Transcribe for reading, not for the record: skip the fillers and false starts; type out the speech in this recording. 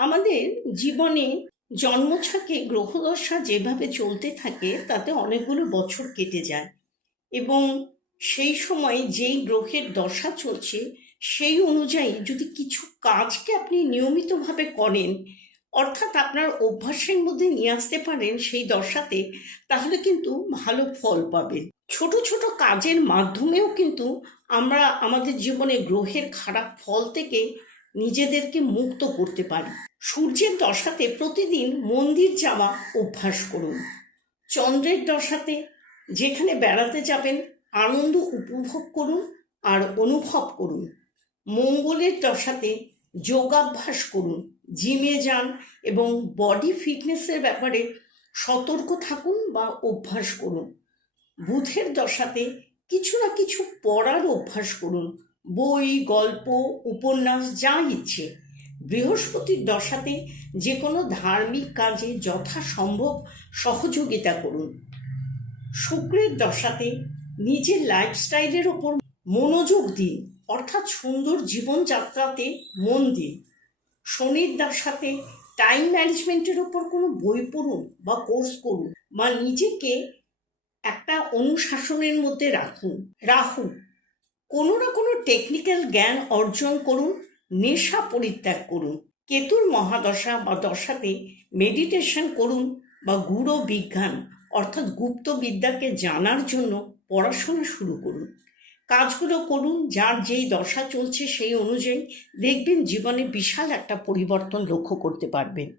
আমাদের জীবনে জন্মছকে গ্রহদশা যেভাবে চলতে থাকে তাতে অনেকগুলো বছর কেটে যায় এবং সেই সময় যেই গ্রহের দশা চলছে সেই অনুযায়ী যদি কিছু কাজকে আপনি নিয়মিতভাবে করেন, অর্থাৎ আপনার অভ্যাসের মধ্যে নিয়ে আসতে পারেন সেই দশাতে, তাহলে কিন্তু ভালো ফল পাবেন। ছোট ছোট কাজের মাধ্যমেও কিন্তু আমরা আমাদের জীবনে গ্রহের খারাপ ফল থেকে নিজেদেরকে মুক্ত করতে পারি। সূর্যের দশাতে প্রতিদিন মন্দির যাওয়া অভ্যাস করুন। চন্দ্রের দশাতে যেখানে বেড়াতে যাবেন আনন্দ উপভোগ করুন আর অনুভব করুন। মঙ্গলের দশাতে যোগাভ্যাস করুন, জিমে যান এবং বডি ফিটনেসের ব্যাপারে সতর্ক থাকুন বা অভ্যাস করুন। বুধের দশাতে কিছু না কিছু পড়ার অভ্যাস করুন, বই, গল্প, উপন্যাস, যা ইচ্ছে। বৃহস্পতির দশাতে যে কোনো ধার্মিক কাজে যথাসম্ভব সহযোগিতা করুন। শুক্রের দশাতে নিজের লাইফস্টাইলের ওপর মনোযোগ দিন, অর্থাৎ সুন্দর জীবনযাত্রাতে মন দিন। শনির দশাতে টাইম ম্যানেজমেন্টের ওপর কোনো বই পড়ুন বা কোর্স করুন বা নিজেকে একটা অনুশাসনের মধ্যে রাখুন। রাহু, কোনো না কোনো টেকনিক্যাল জ্ঞান অর্জন করুন, নেশা পরিত্যাগ করুন। কেতুর মহাদশা বা দশাতে মেডিটেশন করুন বা গূঢ় বিজ্ঞান অর্থাৎ গুপ্ত বিদ্যাকে জানার জন্য পড়াশোনা শুরু করুন। কাজগুলো করুন যার যেই দশা চলছে সেই অনুযায়ী, দেখবেন জীবনে বিশাল একটা পরিবর্তন লক্ষ্য করতে পারবেন।